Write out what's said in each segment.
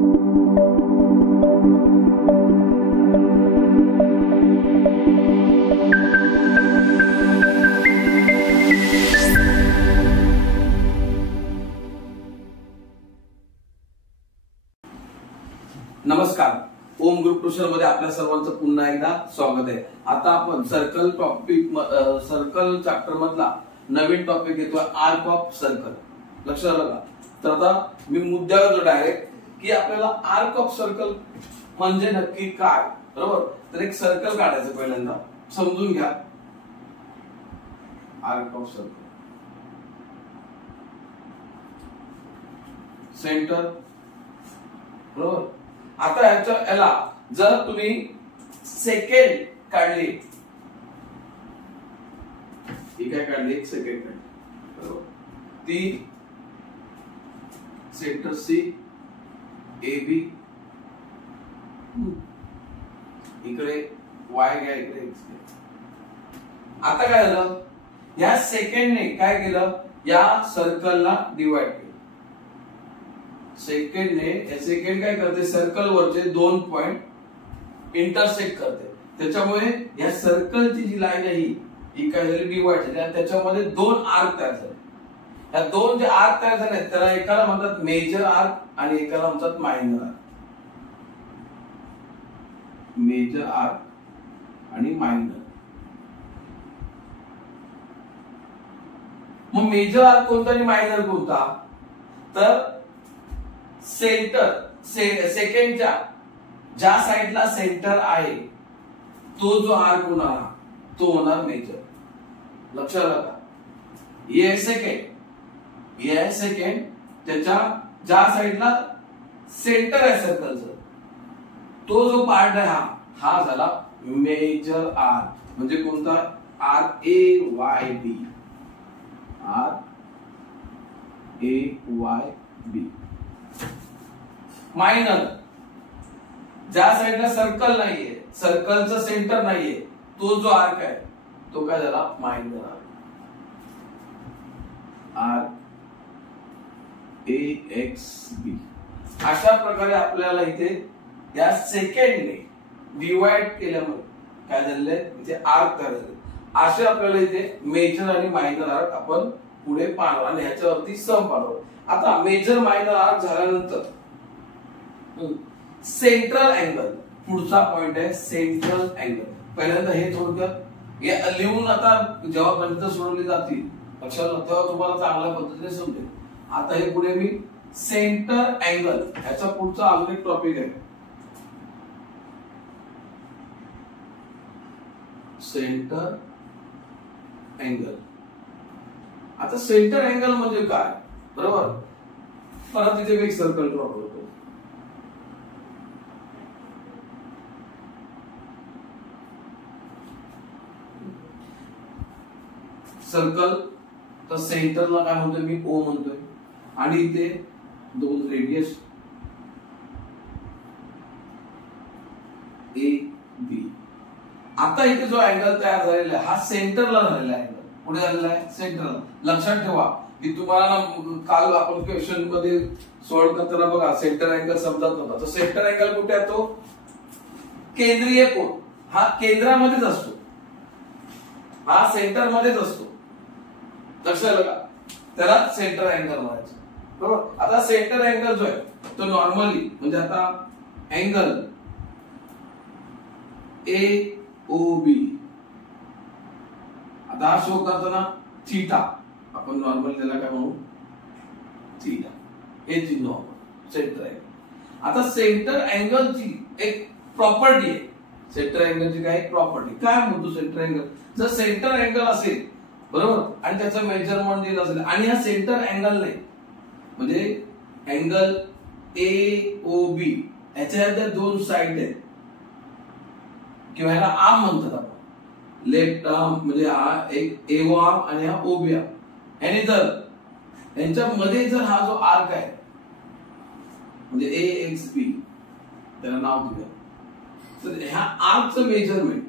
नमस्कार, ओम group tuition मध्ये आपल्या सर्वांचं पुन्हा एकदा स्वागत आहे। आता आपण सर्कल चॅप्टर मधला नवीन टॉपिक घेतोय, आर्क ऑफ सर्कल। लक्षात आलं का? तर आता मी मुद्द्यावर डायरेक्ट की आपल्याला आर्क ऑफ सर्कल म्हणजे नक्की काय, बरोबर? तर एक सर्कल काढायचं, पहिल्यांदा समजून घ्या आर्क ऑफ सर्कल। सेंटर, बरोबर? आता याला जर तुम्ही सेकंड काढली, ही काय काढली, एक सेकंड काढली, बरोबर? ती सेंटर सी ए बी, इकडे वाय घ्या, इकडे एक्स घ्या। आता काय झालं, या सेकंडने काय केलं, या सर्कलला डिवाइड केलं। सेकंड काय करते, सर्कल वरचे दोन पॉइंट इंटरसेक्ट करते, त्याच्यामुळे या सर्कलची जी लाईन आहे ही काय झाली, डिवाइड झाली आणि त्याच्यामध्ये दोन आर्क तयार झाले। या दोन जे आर्क तयार झाले त्याला एकाला म्हणतात मेजर आर्क आणि एकाला म्हणतात मायनर आर्क। मेजर आर्क आणि मायनर। मग मेजर आर्क कोणता आणि मायनर कोणता? तर सेंटर सेकंडच्या ज्या साइडला सेंटर आहे तो जो आर्क होणार तो होणार मेजर। लक्षात आलं का? हे सेकंड त्याच्या ज्या साइडला सेंटर आहे सर्कलचं तो जो पार्ट आहे हा झाला मेजर आर्क। म्हणजे कोणता? Arc A Y B, arc A Y B. Minor ज्या साइडला सर्कल नाहीये, सर्कलचं सेंटर नाहीये, तो जो आर्क आहे तो काय झाला, minor arc. Arc A X B. अशा प्रकारे आपल्याला इथे या सेकंडने डिवाइड केल्यामुळे काय झाले, इथे आर्क तयार झाले। असे आपल्याला इथे मेजर आणि मायनर आर्क आपण पुढे पाहणार आणि ह्याच्यावरती सम पाहणार। आता मेजर मायनर आर्क झाल्यानंतर सेंट्रल अँगल, पुढचा पॉइंट आहे सेंट्रल अँगल। पहिल्यांदा हे थोडक्यात लिहून आता जेव्हा गणित सोडवली जातील लक्षात तेव्हा तुम्हाला चांगल्या पद्धतीने समजेल। आता हे पुढे मी सेंटर अँगल, ह्याचा पुढचा अजून एक टॉपिक आहे सेंटर अँगल। आता सेंटर अँगल म्हणजे काय, बरोबर? परत इथे एक सर्कल ड्रॉ करतो। सर्कल तर सेंटरला काय म्हणतोय मी, ओ म्हणतोय, आणि इथे दोन रेडियस ए बी। आता इथे जो अँगल तयार झालेला आहे हा सेंटरला झालेला अँगल, पुढे झालेला आहे सेंटरला। लक्षात ठेवा की तुम्हाला काल आपण क्वेश्चन मध्ये सॉल्व्ह करताना बघा सेंटर अँगल समजत नव्हता, तर सेंटर अँगल कुठे आहे, तो केंद्रीय कोन हा केंद्रामध्येच असतो, हा सेंटर मध्येच असतो। लक्षात आलं का? त्याला सेंटर अँगल म्हणायचं, बरोबर? आता सेंटर अँगल जो आहे तो नॉर्मली म्हणजे आता अँगल ए ओ बी, आता हा शो करताना थीटा, आपण नॉर्मल त्याला काय म्हणू, थीटा, हे चिन्ह आपण सेंटर अँगल। आता सेंटर अँगलची एक प्रॉपर्टी आहे, सेंटर अँगलची काय प्रॉपर्टी, काय म्हणतो सेंटर अँगल? जर सेंटर अँगल असेल, बरोबर, आणि त्याचं मेजरमेंट दिलं असेल आणि हा सेंटर अँगल नाही, म्हणजे अँगल ए ओ बी याच्या दोन साइड आहेत किंवा ह्याला आर्म म्हणतात आपण, लेफ्ट आर्म म्हणजे हा एक एओ आर्म आणि हा ओबी आर्म। आणि जर यांच्यामध्ये जर हा जो आर्क आहे म्हणजे ए एक्स बी त्याला नाव दिलं, तर ह्या आर्कचं मेजरमेंट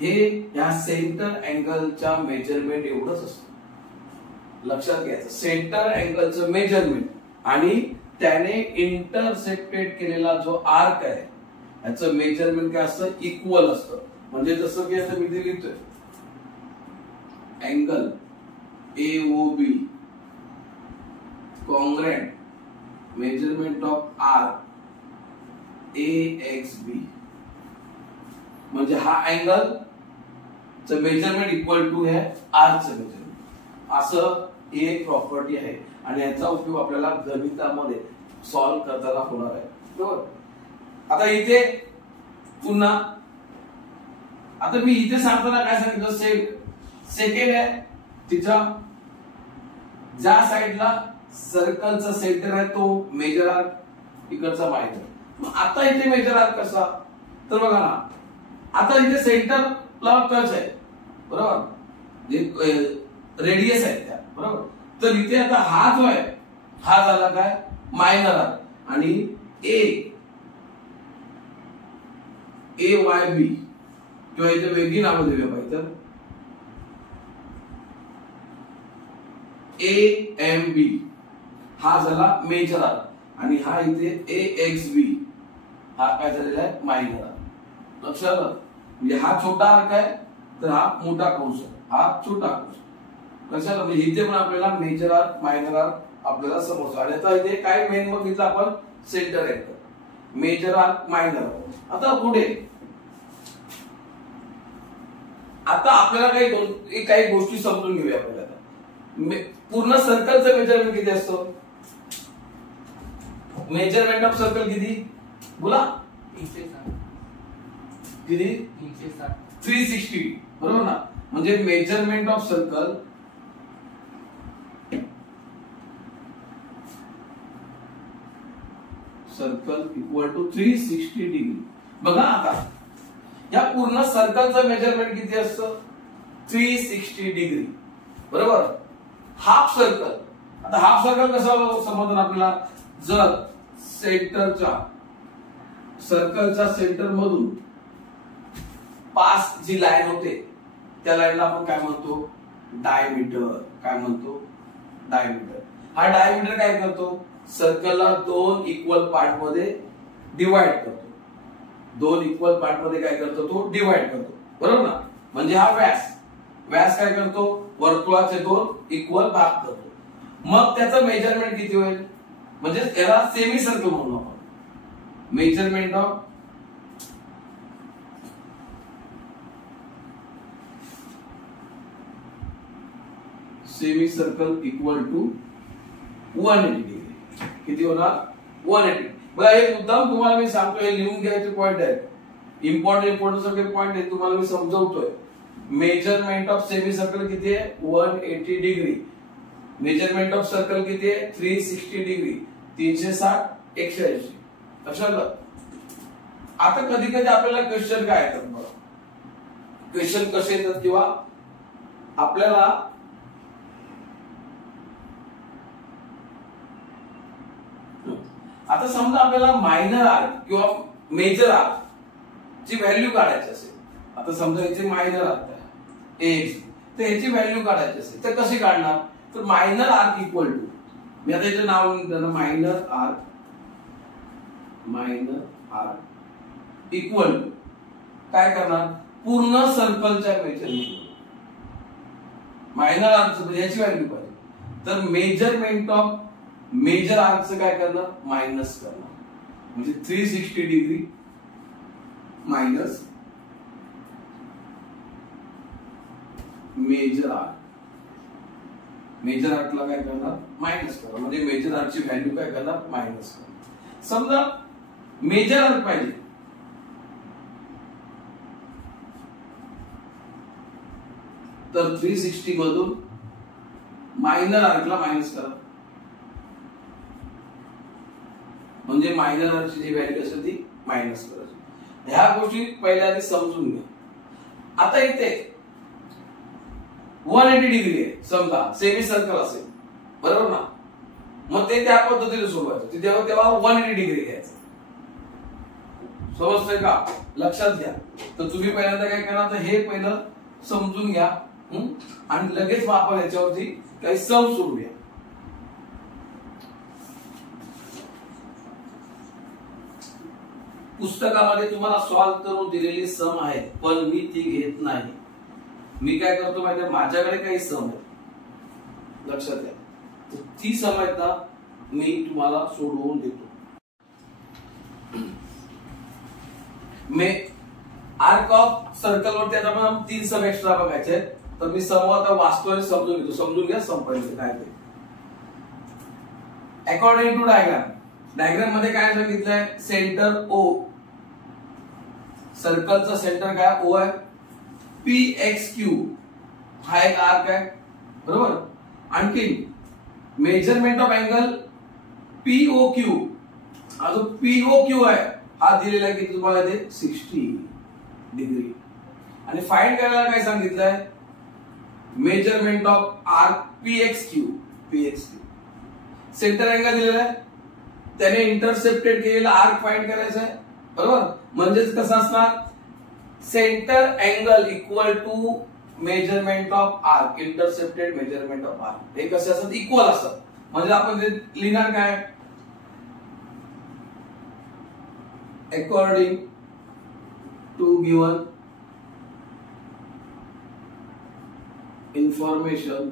हे या सेंटर अँगलच्या मेजरमेंट एवढंच असतं। लक्षात घ्यायचं, सेंटर अँगलचं मेजरमेंट आणि त्याने इंटरसेक्टेड केलेला जो आर्क आहे याचं मेजरमेंट काय असतं, इक्वल असतं. म्हणजे जसं की आता मी इथे लिहितोय angle AOB congruent measurement of arc AXB, म्हणजे हा अँगल च मेजरमेंट इक्वल टू है आर्कचं मेजरमेंट, असं एक प्रॉपर्टी आहे. आणि याचा उपयोग आपल्याला गणितामध्ये सॉल्व्ह करताना होणार आहे. बरोबर. आता इथे पुन्हा आता मी इथे सांगताना काय सांगितलं, सेकंड आहे तिच्या ज्या साइडला सर्कलचा सेंटर आहे तो मेजर आर्क, इकडचा मायनर. मग आता इथे मेजर आर्क कसा, तर बघा ना, आता इथे सेंटरला टच आहे बरोबर, जे रेडियस आहे त्या बरोबर. तर इथे आता हा जो आहे हा झाला काय मायनर आर्क, आणि AYB किंवा इथे वेगळी नावं देऊया पाहिजे तर AMB हा झाला मेजर आर्क, आणि हा इथे AXB हा काय झालेला आहे मायनर आर्क. लक्षात आलं. म्हणजे हा छोटा आर्क आहे तर हा मोठा कंस आहे, हा छोटा कंस. लक्षात म्हणजे इथे पण आपल्याला मेजर आर्क मायनर आर्क आपल्याला समजतो. आणि आता इथे काय मेन बघितलं आपण, सेंटर आहे मेजर आर्क मायनर आर्क. आता पुढे आता आपल्याला काही गोष्टी समजून घेऊया. आपल्याला पूर्ण सर्कलचं मेजरमेंट किती असतं, मेजरमेंट ऑफ सर्कल किती बोला, 360 बरोबर ना. म्हणजे measurement of circle equal to 360 degree. बघा आता या पूर्ण सर्कलचं मेजरमेंट किती असतं, 360 डिग्री बरोबर. हाफ सर्कल, आता हाफ सर्कल कसं समजणार आपल्याला, जर सर्कलच्या सेंटर मधून पास जी लाईन होते त्या लाईनला आपण काय म्हणतो, डायमीटर. काय म्हणतो, डायमीटर. हा डायमीटर काय करतो, सर्कलला दोन इक्वल पार्ट मध्ये डिवाइड करतो. दोन इक्वल पार्ट मध्ये काय करतो, तो डिवाइड करतो बरोबर ना. म्हणजे हा व्यास काय करतो, वर्तुळाचे दोन इक्वल भाग करतो. मग त्याचं मेजरमेंट किती होईल, म्हणजे याला सेमी सर्कल म्हणून आपण. Measurement of semi circle equal to 180 degree. किती होणार, 180. बघा हे मुद्दाम तुम्हाला मी सांगतोय, लिहून घ्यायचे पॉइंट आहेत, इम्पॉर्टंट सगळे पॉइंट आहेत, तुम्हाला मी समजवतोय. मेजरमेंट ऑफ सेमी सर्कल किती आहे, 180 डिग्री. मेजरमेंट ऑफ सर्कल किती आहे, 360 डिग्री. 360 180. लक्षात. आता कधी कधी आपल्याला क्वेश्चन काय येतात बघा, क्वेश्चन कसे येतात किंवा आपल्याला आता समजा आपल्याला मायनर आर्क किंवा मेजर आर्क ची व्हॅल्यू काढायची असेल. आता समजा इथे मायनर आर्क आहे AX, तर याची व्हॅल्यू काढायची असेल तर कशी काढणार, तर मायनर आर्क इक्वल टू, मी आता इथे नाव लिहिलं मायनर आर्क इक्वल टू काय करणार, पूर्ण सर्कलच्या मेजरमेंट. मायनर आर्क याची व्हॅल्यू पाहिजे, तर मेजरमेंट ऑफ मेजर आर्कचं काय करणार, मायनस करणार. म्हणजे 360 degree minus major arc. Major आर्कला काय करणार, मायनस करणार. म्हणजे मेजर आर्कची व्हॅल्यू काय करणार, मायनस करणार. समजा मेजर आर्क पाहिजे, तर 360 मधून मायनर आर्कला मायनस करा. म्हणजे मायनर आर्कची जी व्हॅल्यू असेल ती मायनस करायची. ह्या गोष्टी पहिल्या आधी समजून घ्या. आता इथे 180 डिग्री आहे समजा, सेमी सर्कल असेल बरोबर ना. मग ते त्या पद्धतीने सोडवायचं, तेव्हा 180 डिग्री घ्यायचं. समजतंय का, लक्षात घ्या. तर तुम्ही पहिल्यांदा काय करा, तर हे पहिलं समजून घ्या आणि लगेच आपण याच्यावरती काही सम सोडूया. पुस्तकामध्ये तुम्हाला सॉल्व्ह करून दिलेली सम आहेत, पण मी ती घेत नाही. मी काय करतो माहिती, माझ्याकडे काही सम आहे, लक्षात घ्या, तर ती सम आहेत ना मी तुम्हाला सोडवून देतो. आर्क ऑफ सर्कल वरती आता आपण 3 सम एक्स्ट्रा बघायचे, तर मी सम आता वाचतो आणि समजून घेतो. समजून घ्या सम पहिले काय ते. अकॉर्डिंग टू डायग्राम मध्ये काय सांगितलंय, सेंटर ओ, सर्कलचा सेंटर काय ओ आहे, पी एक्स क्यू हा एक आर्क आहे, बरोबर. आणखी measurement of angle PO Q, हा जो पीओ क्यू आहे हा दिलेला आहे की तुम्हाला ते 60 डिग्री. आणि फाइंड करायला काय सांगितलंय, measurement of arc px Q. Centre angle दिलेला आहे, त्याने इंटरसेप्टेड केलेला आर्क फाइंड करायचा आहे, बरोबर. म्हणजेच कसं असणार, centre angle equal to measurement of arc, intercepted measurement of arc, हे कसे असतात, इक्वल असतात. म्हणजे आपण जे लिहिणार काय, according to given information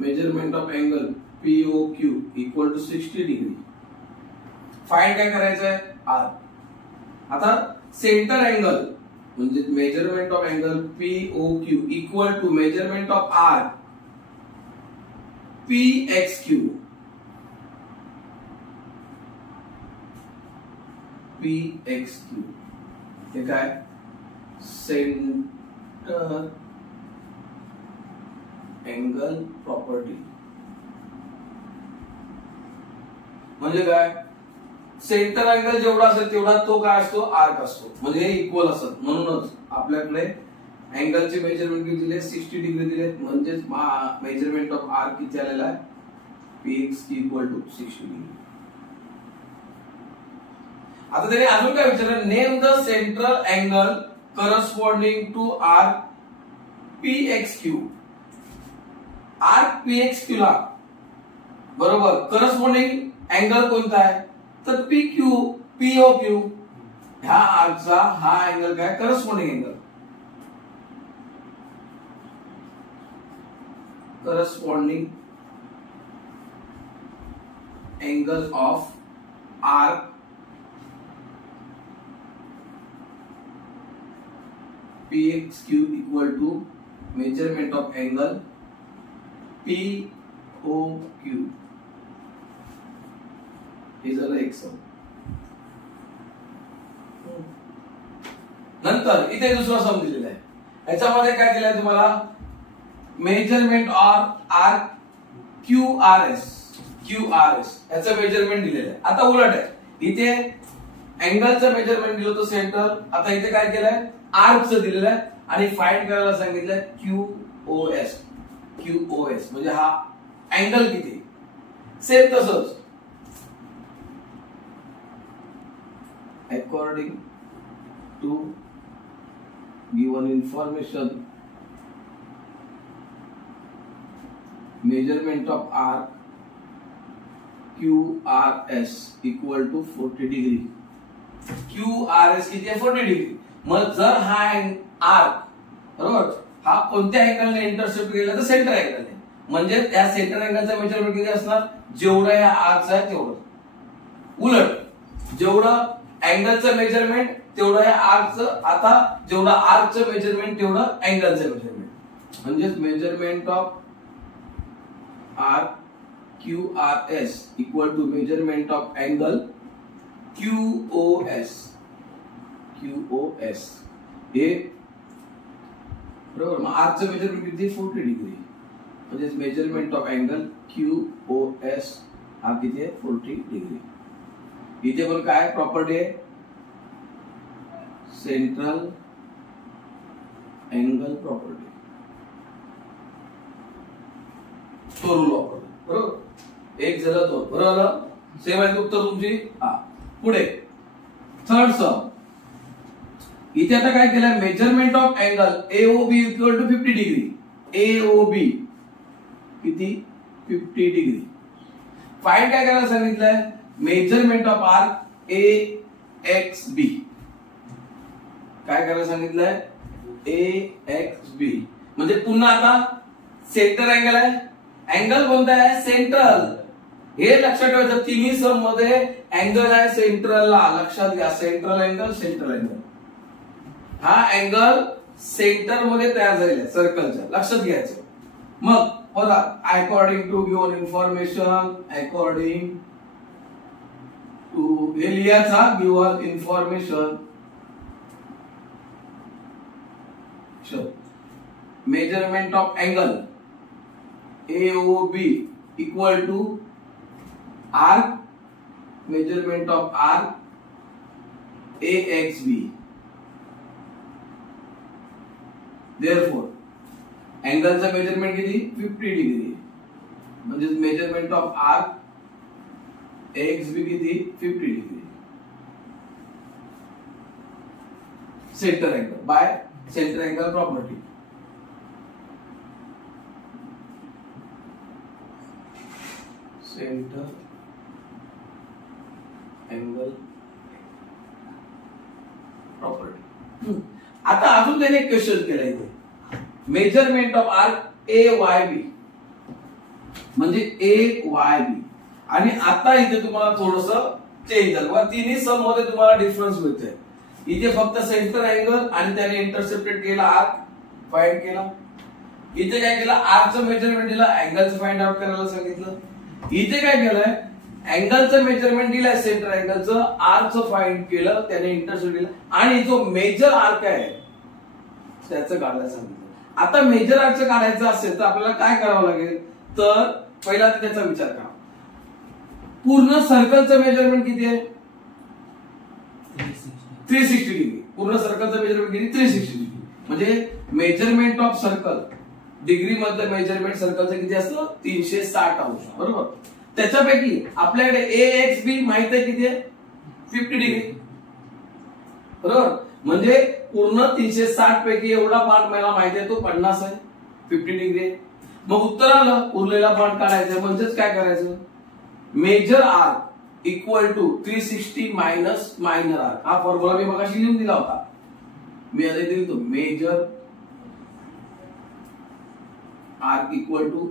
measurement of angle POQ equal to 60 degree. Find काय करायचं आहे, आर. आता सेंटर अँगल म्हणजे measurement of angle POQ equal to measurement of arc PXQ. PXQ हे काय, सेंटर अँगल प्रॉपर्टी. म्हणजे काय, सेंटर अँगल जेवढा असेल तेवढा तो काय असतो, आर्क असतो. म्हणजे हे इक्वल असत. म्हणूनच आपल्याकडे अँगलचे मेजरमेंट किती दिले, 60 डिग्री दिले. म्हणजेच मेजरमेंट ऑफ आर्क किती आलेला आहे, PX इक्वल टू 60 डिग्री. आता त्याने अजून काय विचारलं, name the central angle corresponding to arc PXQ. Arc PXQ ला बरोबर करस्पॉन्डिंग अँगल कोणता आहे, तर POQ. ह्या आर्कचा हा अँगल काय, corresponding angle. Corresponding angle of arc PXQ equal to measurement of angle POQ. हे झालं एक सम. नंतर इथे दुसरा सम दिलेला आहे. याच्यामध्ये काय दिलंय तुम्हाला, मेजरमेंट ऑफ आर्क QRS याचं मेजरमेंट दिलेलं आहे. आता उलट आहे, इथे अँगलचं मेजरमेंट दिलं होतं सेंटर, आता इथे काय केलंय, आर्कचं दिलेलं आहे आणि फाइंड करायला सांगितलंय QOS. म्हणजे हा अँगल किती. सेम तसंच according to given information measurement of arc QRS equal to 40 degree. QRS किती आहे, 40 डिग्री. मग जर हा आर्क बरोबर हा कोणत्या अँगलने इंटरसेप्ट केला, तर सेंटर अँगलने. म्हणजे त्या सेंटर अँगलचा मेजरमेंट किती असणार, जेवढं या आर्कचं आहे तेवढं. उलट जेवढं अँगलचं मेजरमेंट तेवढं या आर्कचं, आता जेवढं आर्कचं मेजरमेंट तेवढं अँगलचं मेजरमेंट. म्हणजेच measurement of arc QRS equal to measurement of angle QOS. हे बरोबर. मग आर्कचं मेजरमेंट किती, 40 डिग्री. म्हणजे मेजरमेंट ऑफ अँगल QOS हा किती आहे, 40 डिग्री. इथे पण काय प्रॉपर्टी आहे, सेंट्रल अँगल प्रॉपर्टी. तो रूल वापरतो, बरोबर. एक झालं, दोन बरोबर. सेम आहे उत्तर तुमची. पुढे थर्ड सम. इथे आता काय केलंय, measurement of angle AOB equal to 50 degree. AOB किती, 50 डिग्री. फाइंड काय करायला सांगितलंय, measurement of arc A X B. काय करायला सांगितलंय? ए एक्स बी म्हणजे पुन्हा आता सेंटर अँगल आहे. अँगल कोणता आहे? सेंट्रल. हे लक्षात ठेवायचं, तिन्ही सम मध्ये अँगल आहे सेंट्रलला. लक्षात घ्या, सेंट्रल अँगल, सेंट्रल अँगल. हा अँगल सेंटर मध्ये तयार झालेला सर्कलच्या, लक्षात घ्यायचं. मग बघा, according to given information, according to हे लिहायचा, given information, measurement of angle AOB equal to arc, measurement of arc AXB. Therefore, अँगलचं मेजरमेंट किती? 50 डिग्री. म्हणजे मेजरमेंट ऑफ आर्क AXB किती? 50 degree. Centre angle bye centre angle property. Centre angle property. आता अजून त्याने एक क्वेश्चन केला इथे, मेजरमेंट ऑफ आर्क AYB म्हणजे AYB. आणि आता इथे तुम्हाला थोडस चेंज झालं, तिन्ही सम मध्ये तुम्हाला डिफरन्स मिळतोय. इथे फक्त सेंटर अँगल आणि त्याने इंटरसेप्टेड केला, आर्क फाइंड केला. इथे काय केलं? आर्कचं मेजरमेंट दिलं, अँगलचं फाइंड आउट करायला सांगितलं. इथे काय केलंय? अँगलचं मेजरमेंट दिलंय सेंटर अँगलचं, आर्कचं फाइंड केलं, त्याने इंटरसेप्ट दिलं आणि जो मेजर आर्क आहे त्याचं काढायला सांगितलं. आता मेजर आर्कचं काढायचं असेल तर आपल्याला काय करावं लागेल? तर पहिला त्याचा विचार करा, पूर्ण सर्कलचं मेजरमेंट किती आहे? 360 डिग्री. पूर्ण सर्कलचं मेजरमेंट किती? 360 डिग्री. म्हणजे मेजरमेंट ऑफ सर्कल डिग्री मधलं मेजरमेंट सर्कलचं किती असतं? 360 अंश. बरोबर. त्याच्यापैकी आपल्याकडे AXB माहित आहे किती आहे? 50 डिग्री. बरोबर. म्हणजे पूर्ण 360 पैकी एवढा पार्ट मला माहिती आहे तो 50 आहे, 50 डिग्री. मग उत्तर आलं, उरलेला पार्ट काढायचा. म्हणजेच काय करायचं? Major arc equal to 360 minus minor arc. हा फॉर्म्युला मी मगाशी लिहून दिला होता. मी आता इथे लिहितो, major arc equal to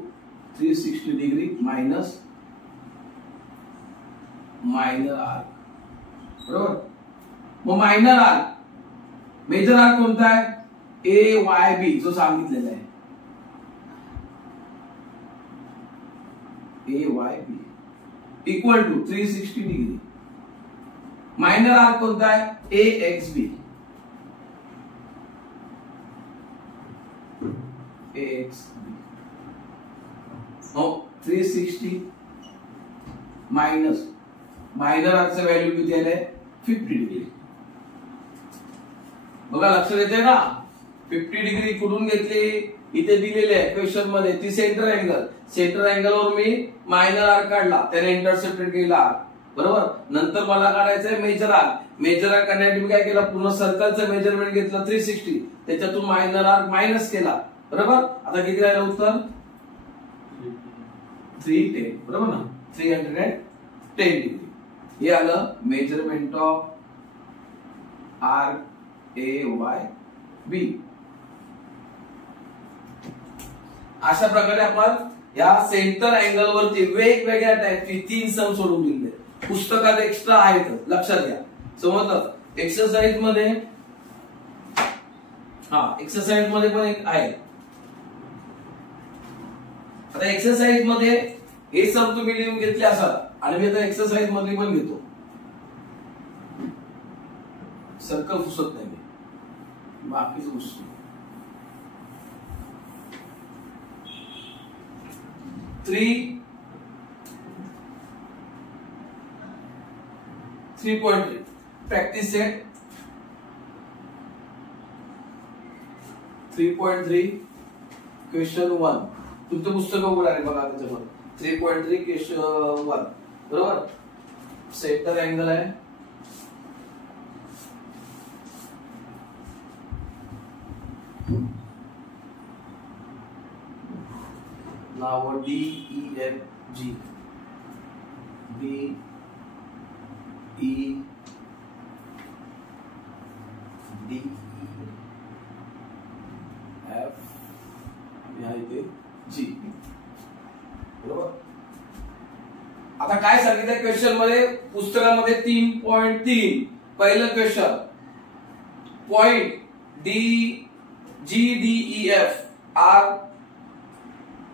360 degree minus minor arc. बरोबर. मग मायनर आर्क, मेजर आर्क कोणता आहे? AYB जो सांगितलेला आहे, AYB equal to 360 degree. Minor arc कोणता आहे? AXB. हो, 360 मायनस मायनर आर्कचं व्हॅल्यू किती आलंय? 50 डिग्री. बघा, लक्षात येते ना? 50 डिग्री कुठून घेतली? इथे दिलेले आहे क्वेश्चन मध्ये. ती सेंटर अँगल, सेंटर अँगल वर मी मायनर आर्क काढला, त्याने इंटरसेप्टेड केला आर्क. बरोबर. नंतर मला काढायचंय मेजर आर्क. मेजर आर्क काढण्यासाठी मी काय केलं? पूर्ण सर्कलचं मेजरमेंट घेतलं 360, त्याच्यातून मायनर आर्क मायनस केला. बरोबर. आता किती राहिलं उत्तर? 310. बरोबर ना? 310 डिग्री. हे आलं मेजरमेंट ऑफ आर्क AYB. अशा प्रकारे आपण या सेंटर अँगल वरती वेगवेगळ्या टाइपची 3 सम सोडून दिले. पुस्तकात एक्स्ट्रा आहेत, लक्षात घ्या. समजलं? एक्सरसाइज मध्ये, एक्सरसाइज मध्ये पण एक आहे. आता एक्सरसाइज मध्ये हे सम तुम्ही लिहून घेतले असाल आणि मी आता एक्सरसाइज मधली पण घेतो. सर्कल पुसत नाही मी, बाकीच पुसतो. 3.3 प्रॅक्टिस सेट 3.3 क्वेश्चन 1. तुमचं पुस्तक उघड आहे बघा त्याच्यामध्ये. 3.3 क्वेश्चन 1. बरोबर. सेंटर अँगल आहे, नाव DEFG, ई डी एफ या इथे जी. बरोबर. आता काय सांगितलं क्वेश्चन मध्ये, पुस्तकामध्ये 3.3 पहिलं question, point D G D E F R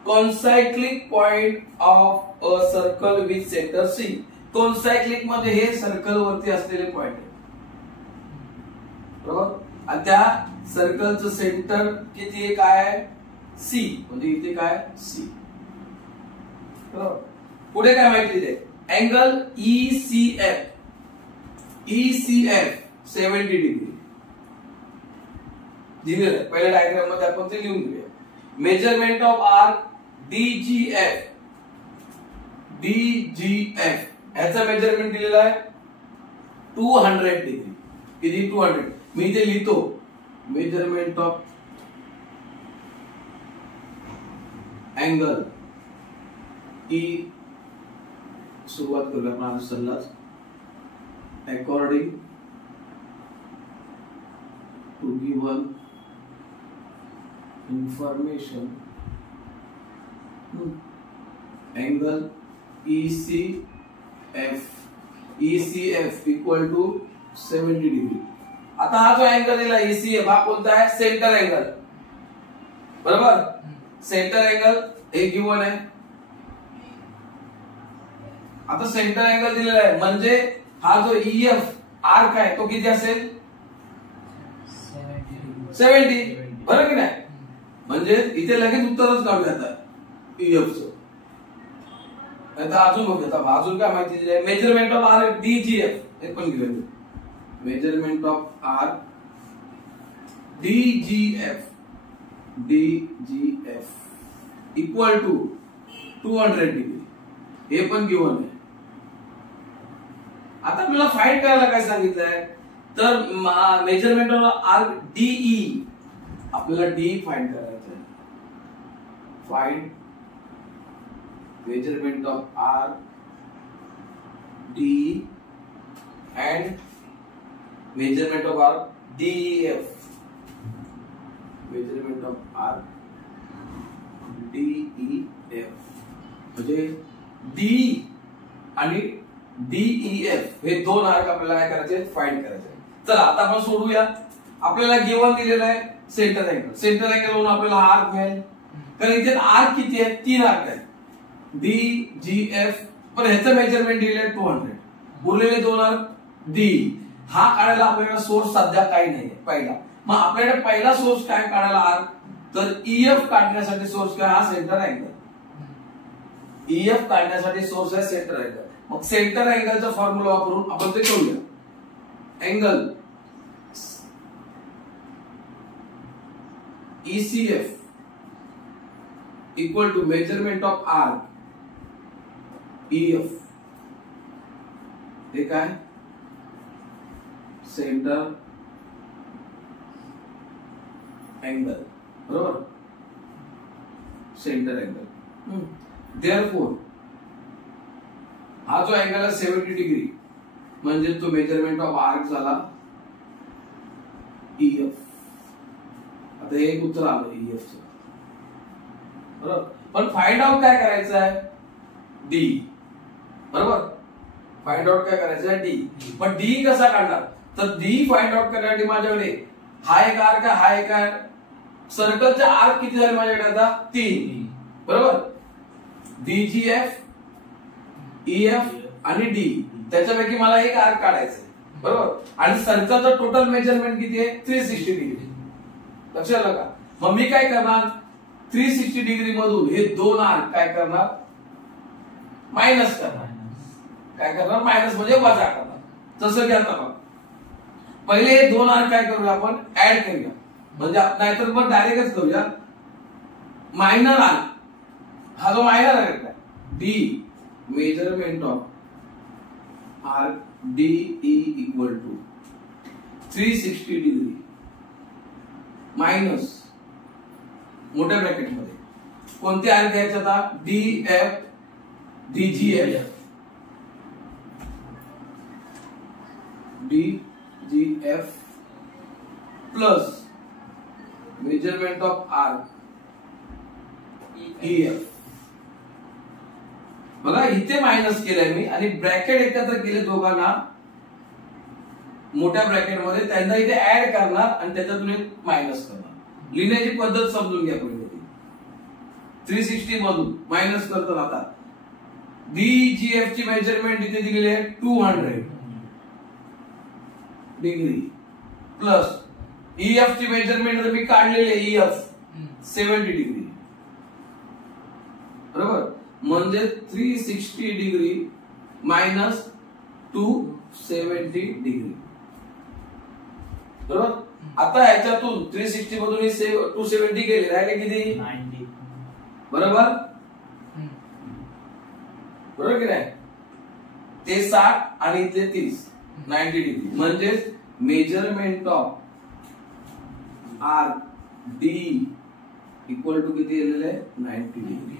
concyclic point of a circle with centre C. Concyclic मध्ये हे सर्कल वरती असलेले पॉइंट आहे. बरोबर. आणि त्या सर्कलचं सेंटर किती आहे, काय आहे, सी. म्हणजे इथे काय, सी. बरोबर. पुढे काय माहिती दिले, अँगल ECF 70 डिग्री दिलेलं आहे. पहिल्या डायग्राम मध्ये आपण ते लिहून घेऊया. मेजरमेंट ऑफ आर्क DGF ह्याचा मेजरमेंट दिलेला आहे 200 डिग्री. किती, 200. मी इथे लिहितो मेजरमेंट ऑफ अँगल ई. सुरुवात करूया आपण आज सल्लाच. According to given information angle ECF equal to 70 degree. आता हा जो अँगल दिला ECF हा कोणता आहे, सेंटर अँगल. बरोबर. सेंटर अँगल हे गिवन आहे. आता सेंटर अँगल दिलेला आहे म्हणजे हा जो EF आर्क आहे तो किती असेल, 70. बरोबर की नाही. म्हणजे इथे लगेच उत्तरच काढूया आता EF चं. आता अजून बघूया, अजून काय माहिती दिली आहे, मेजरमेंट ऑफ आर्क DGF हे पण दिलं. Measurement of arc DGF equal to 200 degree हे पण गिवन आहे. आता आपल्याला फाइंड करायला काय सांगितलंय, तर मेजरमेंट ऑफ आर्क DE आपल्याला D फाइंड करायचं आहे. Find measurement of arc DE and measurement of arc DEF. measurement of arc DEF म्हणजे D आणि DEF हे दोन आर्क आपल्याला काय करायचे, फाइंड करायचे. चला आता आपण सोडूया. आपल्याला गिवन दिलेलं आहे सेंटर अँगल. सेंटर अँगल वरून आपल्याला आर्क मिळेल. कारण इथे आर्क किती आहे, 3 आर्क आहेत DGF. पण ह्याचं मेजरमेंट दिलेलं आहे 200. उरलेले 2 आर्क D. हा काढायला आपल्याला सोर्स सध्या काही नाहीये पहिला. मग आपल्याकडे पहिला सोर्स काय काढायला आर्क, तर EF काढण्यासाठी सोर्स काय, हा सेंटर अँगल. EF काढण्यासाठी सोर्स आहे सेंटर अँगल. मग सेंटर अँगलचा फॉर्म्युला वापरून आपण ते करूया. Angle ECF equal to measurement of arc EF. हे काय, सेंटर अँगल. बरोबर. Centre angle. देयरफॉर हा जो अँगल आहे 70 डिग्री म्हणजे तो मेजरमेंट ऑफ आर्क झाला EF. आता हे एक उत्तर आलं EF चं. बरोबर. पण फाइंड आउट काय करायचं आहे, D. बरोबर. फाइंड आउट काय करायचं आहे, D. पण D कसा काढणार, तर D फाइंड आउट करण्यासाठी माझ्याकडे हा एक आर्क आहे, हा एक आहे. सर्कलचे आर्क किती झाले माझ्याकडे आता, 3. बरोबर. DGF EF आणि D त्याच्यापैकी मला एक आर्क काढायचं. बरोबर. आणि सर्कलचं टोटल मेजरमेंट किती आहे, 360 डिग्री. लक्षात आलं का. मग मी काय करणार, 360 डिग्री मधून हे 2 आर्क काय करणार, मायनस करणार. काय करणार, मायनस म्हणजे वजा करणार. जसं की आता पहिले हे 2 आर्क काय करूया आपण, ऍड करूया. म्हणजे नाहीतर मग डायरेक्टच करूया. मायनर आर्क, हा जो मायनर आर्क आहे D measurement of arc DE equal to 360 degree minus मोठ्या ब्रॅकेट मध्ये कोणते आर्क घ्यायचे आता, DF DGF DGF plus measurement of arc EF. बघा इथे मायनस केलंय मी आणि ब्रॅकेट एकत्र केले दोघांना मोठ्या ब्रॅकेट मध्ये, त्यांना इथे ऍड करणार आणि त्याच्यातून एक मायनस करणार. लिहिण्याची पद्धत समजून घ्या पहिले. 360 मधून मायनस करतात. आता DGF ची मेजरमेंट इथे दिलेली आहे 200 डिग्री प्लस EF ची मेजरमेंट मी काढलेली आहे EF 70 डिग्री, बरोबर. म्हणजे 360 डिग्री मायनस 270 डिग्री, बरोबर. आता ह्याच्यातून 360 मधून 270 गेले, राहिले किती 90, बरोबर. बरोबर की नाही. ते 60 आणि ते 30 90 डिग्री. म्हणजे measurement of arc D equal to किती आलेलं आहे 90 डिग्री.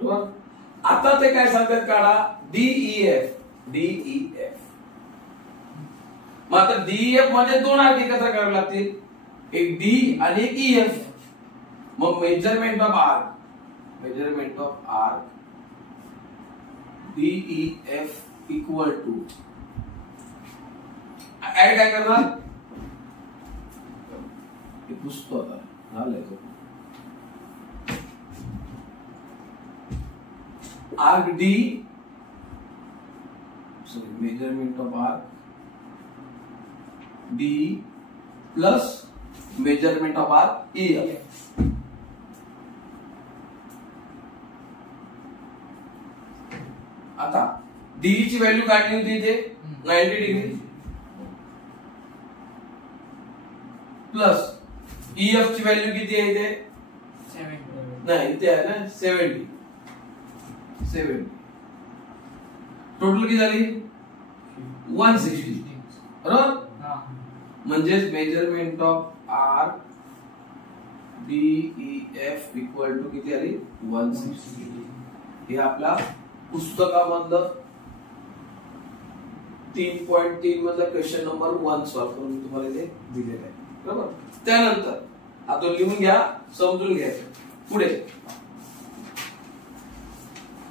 बरोबर. आता ते काय सांगतात काढा DEF. मग आता DEF मध्ये दोन आर्क एकत्र करावे लागतील, एक D आणि एक EF. मग measurement of arc DEF equal to add काय करणार, हे पुसतो आता झालंय तो. Arc D measurement of arc D plus measurement of arc EF. आता D ची व्हॅल्यू काढली होती इथे 90 डिग्री प्लस EF ची व्हॅल्यू किती आहे इथे 70, नाही इथे आहे ना 70. टोटल किती झाली 160, बरोबर. म्हणजेच measurement of arc DEF equal to किती आली 160. हे आपला पुस्तकामधलं 3.3 मधला क्वेश्चन नंबर 1 सॉल्व्ह करून तुम्हाला इथे दिलेला आहे, बरोबर. त्यानंतर आता लिहून घ्या, समजून घ्यायचं पुढे.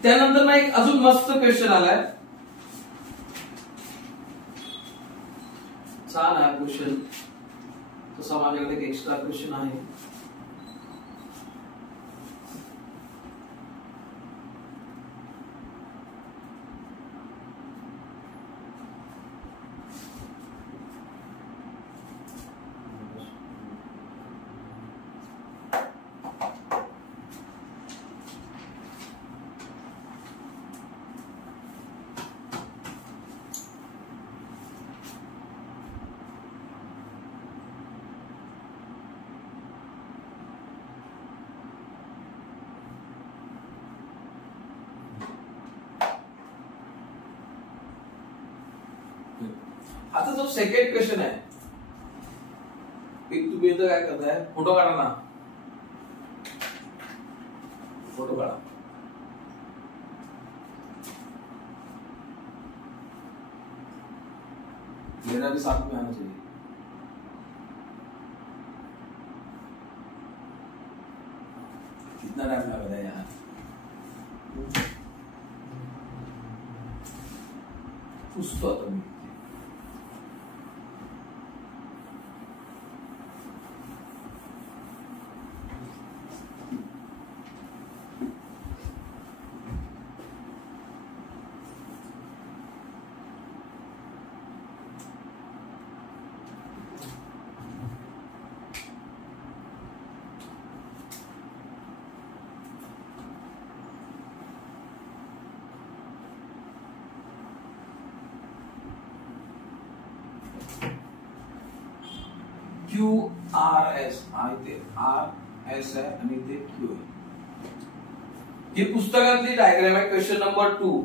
त्यानंतर ना एक अजून मस्त क्वेश्चन आलाय, छान आहे क्वेश्चन. तसा माझ्याकडे एक एक्स्ट्रा क्वेश्चन आहे. आता जो सेकंड क्वेश्चन आहे, तुम्ही इथं काय करताय, फोटो काढा ना, फोटो काढा. मेरा भी साथ में आना चाहिए. कितना टाइम लग रहा है यार, पुसतो आता मी. QRS इथे RS आहे आणि इथे Q आहे. ही पुस्तकातली डायग्राम आहे. Question number 2,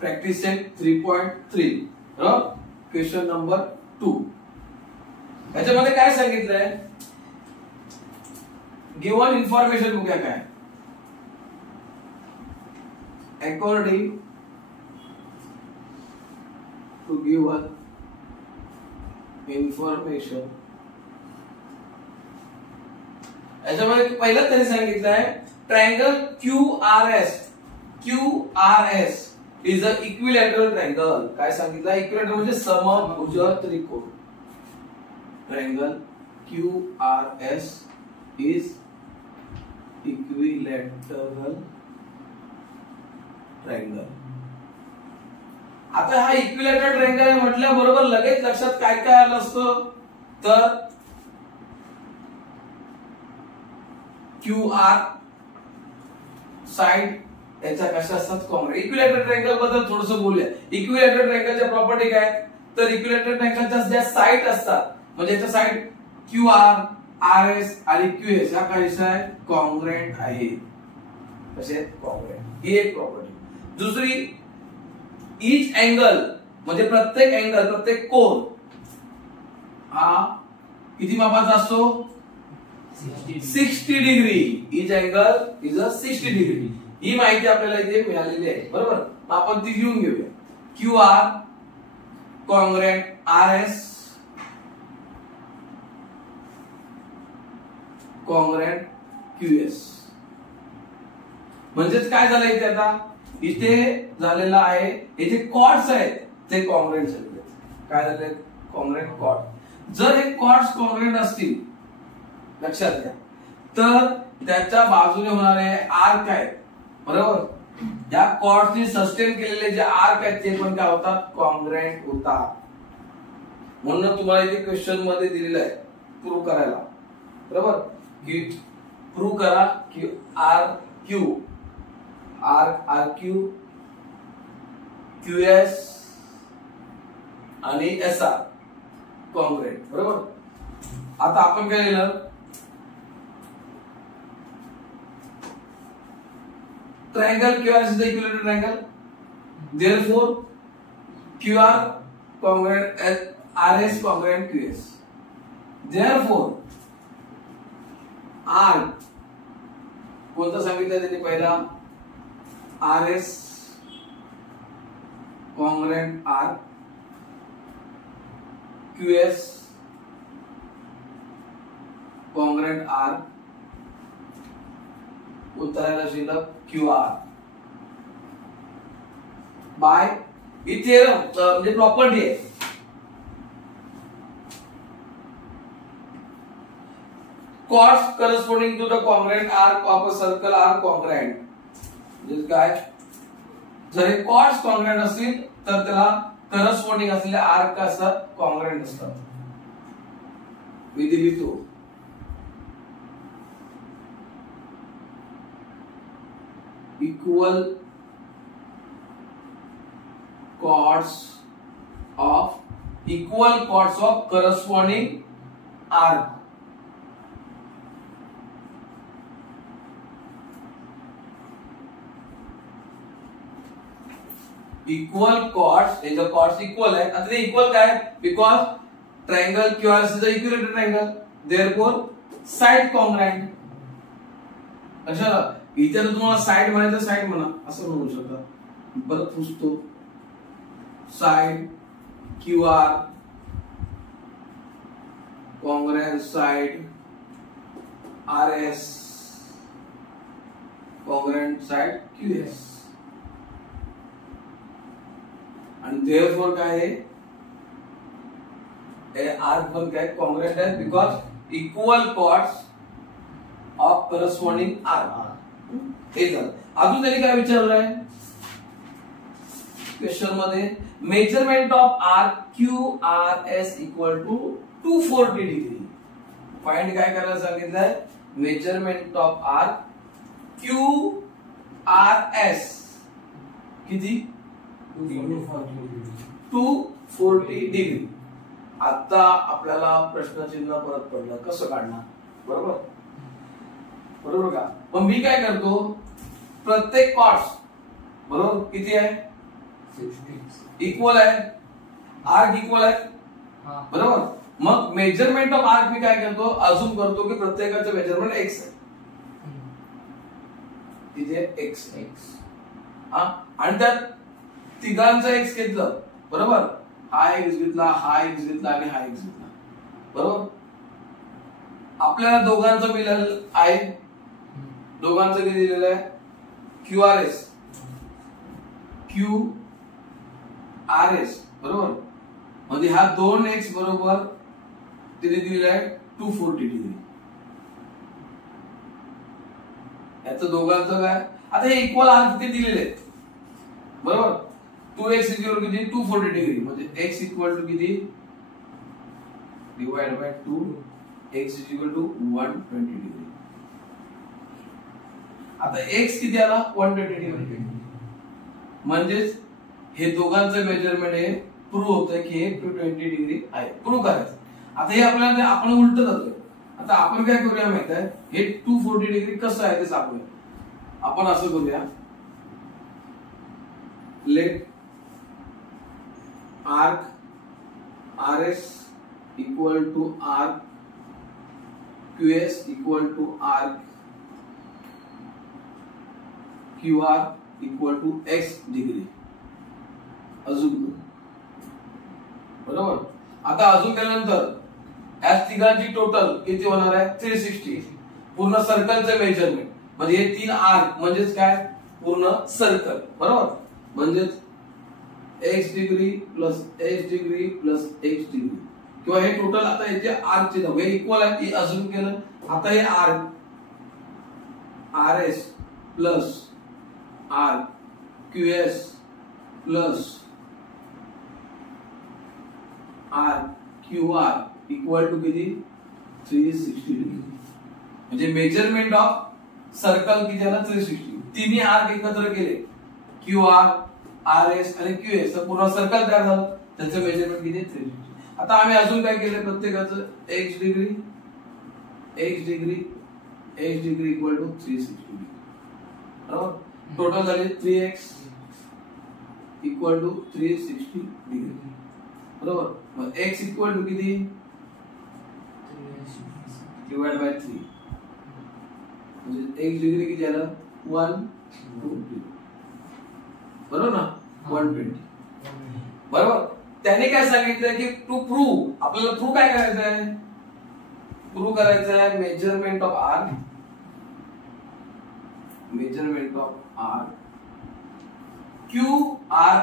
practice set 3.3. Question number 2. याच्यामध्ये काय सांगितलंय, गिव्हन इन्फॉर्मेशन बघूया काय. according to given information. याच्यामध्ये पहिलं त्यांनी सांगितलंय triangle QRS is a equilateral triangle. काय सांगितलं? इक्विलॅटरल म्हणजे समभुज त्रिकोण. Triangle QRS is equilateral triangle. आता हा इक्विलॅटरल ट्रायंगल म्हटलं बरोबर लगेच लक्षात काय काय आलं असतं तर QR साइड याच्या कशा असतात कॉन्ग्रेट. इक्विलॅटरल ट्रायंगल बद्दल थोडंसं बोलूया. इक्विलॅटरल ट्रायंगलच्या प्रॉपर्टी काय तर इक्विलॅटरल ट्रायंगलच्या ज्या साइड असतात म्हणजे याच्या साइड QR, RS आणि QS या काय आहे कॉन्ग्रेंट आहे. कसे कॉन्ग्रेंट. ही एक प्रॉपर्टी. दुसरी ईच अँगल म्हणजे प्रत्येक अँगल प्रत्येक कोन हा किती मापाचा असतो 60 degree. Each angle is a 60 degree. ही माहिती आपल्याला इथे मिळालेली आहे बरोबर. आपण ती घेऊन घेऊया. QR congruent RS congruent QS. म्हणजेच काय झालं इथे आता इथे झालेलं आहे हे जे कॉर्ड्स आहेत ते कॉन्ग्रेंट झालेले. काय झाले कॉन्ग्रेंट कॉर्ड. जर हे कॉर्ड्स कॉन्ग्रेंट असतील लक्षात घ्या तर त्याच्या बाजूने होणारे आर्क आहेत बरोबर. या कॉर्ड्सनी सस्टेन केलेले जे आर्क आहेत ते पण काय होतात कॉन्ग्रेंट होतात. म्हणून तुम्हाला इथे क्वेश्चन मध्ये दिलेलं आहे प्रूव्ह करायला बरोबर की प्रूव्ह करा की RQ QS आणि SR कॉन्ग्रेंट बरोबर. आता आपण काय लिहिलं triangle QRS is the equilateral triangle. Therefore, QR congruent RS congruent QS. Therefore, R कोणता सांगितलं त्यांनी पहिला RS congruent R QS congruent R उत्तराला शिल्लक QR बाय ही थिअरम म्हणजे प्रॉपर्टी आहे. chords corresponding to the congruent arc of a circle are congruent. म्हणजे काय जर हे chords congruent असतील तर त्याला corresponding असलेले arc असतात congruent असतात. मी दिली तो equal chords of corresponding arc. Equal chords, हे जो chords equal है, आता ते equal काय? Because triangle QRS is a equilateral triangle, therefore side congruent. अच्छा इथे तर तुम्हाला साइड म्हणायचं साइड म्हणा असं म्हणू शकता. परत पुसतो side QR congruent side RS congruent side QS आणि therefore काय आहे आर्क पण काय कॉन्ग्रुएंट आहे because equal chords of corresponding arc. हे झालं. अजून त्यांनी काय विचारलंय क्वेश्चन मध्ये measurement of arc QRS equal to 240 degree. Find काय करायला सांगितलंय मेजरमेंट ऑफ आर्क QRS किती 240 डिग्री. आता आपल्याला प्रश्नचिन्ह परत पडलं कसं काढणार बरोबर बरोबर का. मग मी काय करतो प्रत्येक कॉर्ड्स बरोबर किती आहे इक्वल आहे आर्क इक्वल आहे बरोबर. मग मेजरमेंट ऑफ आर्क मी काय करतो अजून करतो की प्रत्येकाचं मेजरमेंट x आहे. तिथे x हा, आणि त्यात तिघांचा एक्स घेतलं बरोबर, हा एक्स घेतला, हा एक्स घेतला आणि हा एक्स घेतला बरोबर. आपल्याला दोघांचं मिळालं आहे, दोघांचं किती दिलेलं आहे Q R S, Q R S बरोबर. म्हणजे हा 2x बरोबर तिने दिलेला आहे 240 डिग्री. याचं दोघांचं काय, आता हे इक्वल आर किती दिलेले आहेत बरोबर. 2x इक्वल किती 240 डिग्री, म्हणजे x इक्वल टू किती divide by 2, x equal to 120 degree. आता x किती आला 120 डिग्री, म्हणजेच हे दोघांचं मेजरमेंट हे प्रूव्ह होतं की हे 220 डिग्री आहे, प्रूव्ह करायचं. आता हे आपल्याला आपण उलट जातोय. आता आपण काय करूया माहित आहे, हे 240 डिग्री कसं आहे ते सांगूया. आपण असं करूया, let arc R S equal to arc Q S equal to arc Q R equal to x degree. अजून बरोबर. आता अजून केल्यानंतर या तिघांची टोटल किती होणार आहे 360, पूर्ण सर्कलचं मेजरमेंट. म्हणजे हे 3 आर्क म्हणजेच काय पूर्ण सर्कल बरोबर. म्हणजेच x degree plus x degree plus x degree, किंवा हे टोटल. आता याचे आर्कचे नाव हे इक्वल आहे, अजून केलं. आता हे arc R S plus arc Q S plus R Q R equal to किती 360 डिग्री. म्हणजे मेजरमेंट ऑफ सर्कल किती झाला 360. तिन्ही आर्क एकत्र केले, क्यू आर आर एस आणि क्यू एस, पूर्ण सर्कल तयार झालं, त्याचं मेजरमेंट किती 360. आता आम्ही अजून काय केलं, प्रत्येकाचं x degree x degree x degree equal to 360 degree बरोबर. टोटल झाले 3x इक्वल टू 360 डिग्री बरोबर. मग x इक्वल टू किती डिवाइड बाय 3, म्हणजे x डिग्री किती आलं 120 बरोबर ना, 120 बरोबर. त्याने काय सांगितलं की टू प्रूव्ह, आपल्याला प्रूव्ह काय करायचं आहे, प्रूव्ह करायचं आहे measurement of R, measurement of R Q R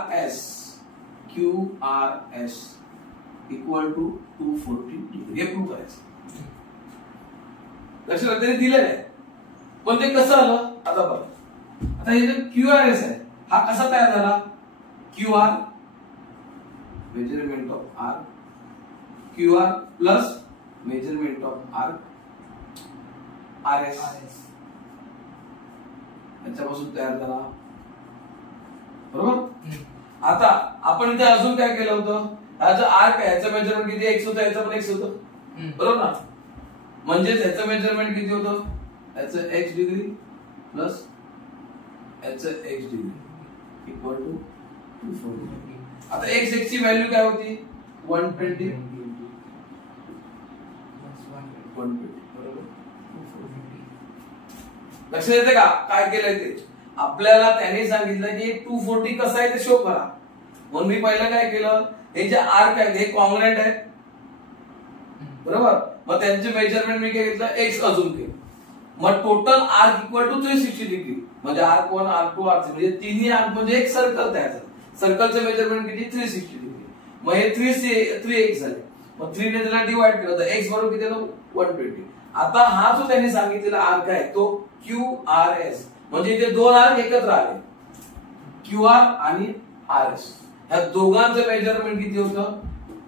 S equal to 240 degree. हे प्रूव्ह करायचं. लक्षात त्याने दिलेलं आहे, पण ते कसं आलं आता बघा. आता हे जे क्यू आर एस आहे हा कसा तयार झाला, Q R measurement of R Q R plus measurement of R R S याच्यापासून तयार झाला बरोबर. आता आपण इथे अजून काय केलं होतं, याचं आर्क आहे, याचं मेजरमेंट किती एक्स होतं, याचं पण एक्स होतं बरोबर ना. म्हणजे याचं मेजरमेंट किती होतं, याचं एक्स डिग्री प्लस याचं एक्स डिग्री इक्वल टू 240. आता एक्स एक्स ची व्हॅल्यू काय होती 120 बरोबर. लक्षात येते का काय केलंय ते. आपल्याला त्याने सांगितलं की 240 कसं आहे ते शो करा. म्हणून मी पहिलं काय केलं, हे जे आर्क आहेत हे कॉन्ग्रुएंट आहेत बरोबर. मग त्यांचे मेजरमेंट मी काय घेतलं एक्स अजून केलं. मग total arc equal to 360 degree, म्हणजे आर्क 1 आर्क 2 आर्क 3, म्हणजे तिन्ही आर्क म्हणजे एक सर्कल तयार झालं. सर्कलचं मेजरमेंट किती 360 डिग्री. मग हे 3x झाले. मग 3 ने त्याला डिवाइड केलं तर x बरोबर किती आलं 120. आता हा जो त्यांनी सांगितलेला आर्क आहे तो क्यू आर एस, म्हणजे इथे दोन आर्क एकत्र आले, क्यू आर आणि आर एस. ह्या दोघांचं मेजरमेंट किती होतं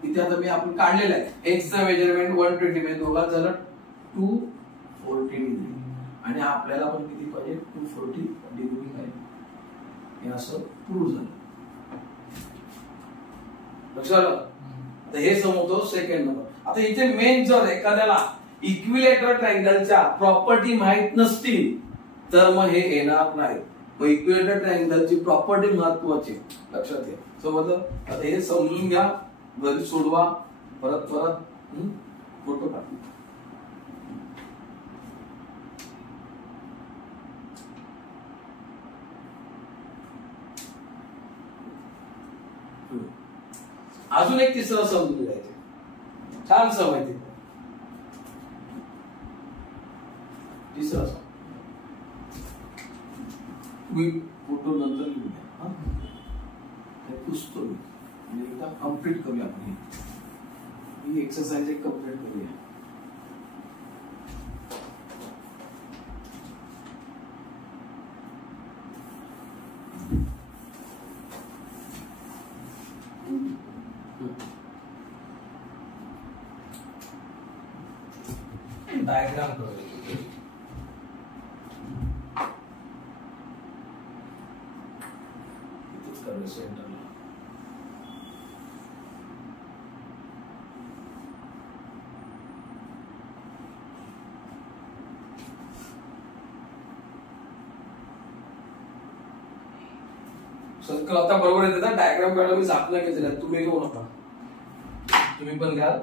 इथे आता मी आपण काढलेलं आहे. एक्स चं मेजरमेंट 120, म्हणजे दोघांचं झालं 240 डिग्री. आणि आपल्याला पण किती पाहिजे 240 डिग्री पाहिजे. हे असं प्रूव्ह झालं. लक्षात आलं. आता हे समजतो सेकंड नंबर. आता इथे मेन जर एखाद्याला इक्विलॅटरल ट्रायंगलच्या प्रॉपर्टी माहित नसतील तर मग हे येणार नाही. मग इक्विलॅटरल ट्रायंगलची प्रॉपर्टी महत्त्वाची लक्षात घ्या. समजलं. आता हे समजून घ्या, घरी सोडवा, परत फोटो काढा. अजून एक तिसरा सम तुम्ही द्यायचे, छान सम आहे तिसरा सम तुम्ही फोटो नंतर लिहून द्या, पुसतो मी एकदा कम्प्लीट करूया आपण ही एक्सरसाइज एक कम्प्लीट करूया. डायग्राम करूया सेंटरला. सर्कल आता बरोबर येते ना, डायग्राम काढला मी झाकलं घेतलं, तुम्ही घेऊ नका, तुम्ही पण घ्या,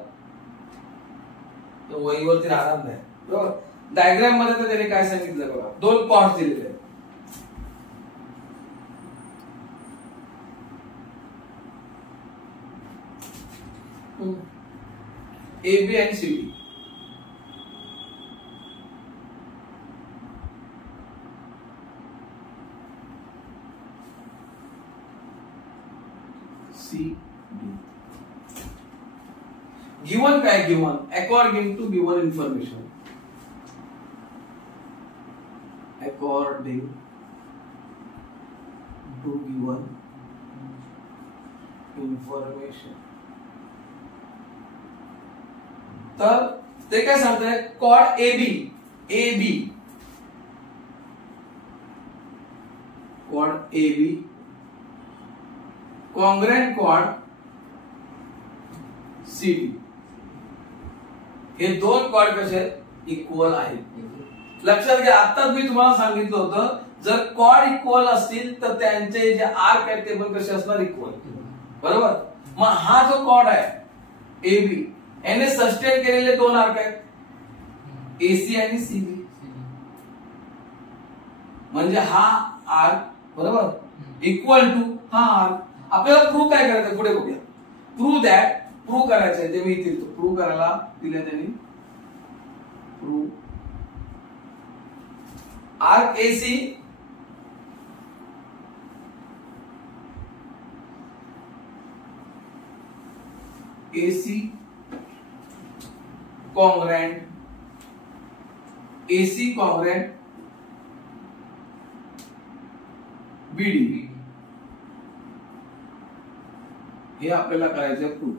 तो वहीवरती राहणार नाही बरोबर. डायग्राम मध्ये तर त्याने काय सांगितलं बघा, 2 कॉर्ड्स दिलेले आहेत. AB and CD. CD. Given काय given according to given information. According to given information. तर ते काय सांगताय, chord AB chord AB congruent chord CD, हे 2 कॉर्ड कसे इक्वल आहेत. लक्षात घ्या, आताच मी तुम्हाला सांगितलं होतं, जर कॉर्ड इक्वल असतील तर त्यांचे जे आर्क आहेत ते पण कसे असणार, इक्वल बरोबर. मग हा जो कॉर्ड आहे AB याने सस्टेन केलेले 2 आर्क आहेत, AC आणि CB, म्हणजे हा आर्क बरोबर इक्वल टू हा आर्क. आपल्याला प्रूव्ह काय करायचं पुढे बघूया. प्रूव्ह करायचं आहे, ते मी इथे प्रूव्ह करायला दिलं त्यांनी. Prove arc AC congruent AC congruent BD, हे आपल्याला करायचं आहे प्रूव्ह.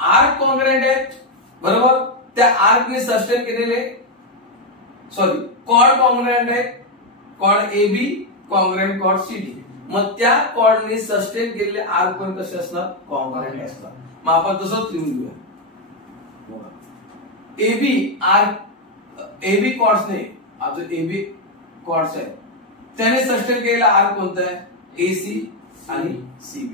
आर्क कॉन्ग्रुएंट आहे बरोबर, त्या आर्कने सस्टेन केलेले, सॉरी कॉर्ड कॉन्ग्रुएंट आहे, chord AB congruent chord CD, मग त्या कॉर्डने सस्टेन केलेले आर्क पण कसे असणार, कॉन्ग्रुएंट असणार. मग आपण तसंच लिहून घेऊया. AB कॉर्ड्सने, जो AB कॉर्ड्स आहे त्याने सस्टेन केलेला आर्क कोणता आहे, AC आणि CB.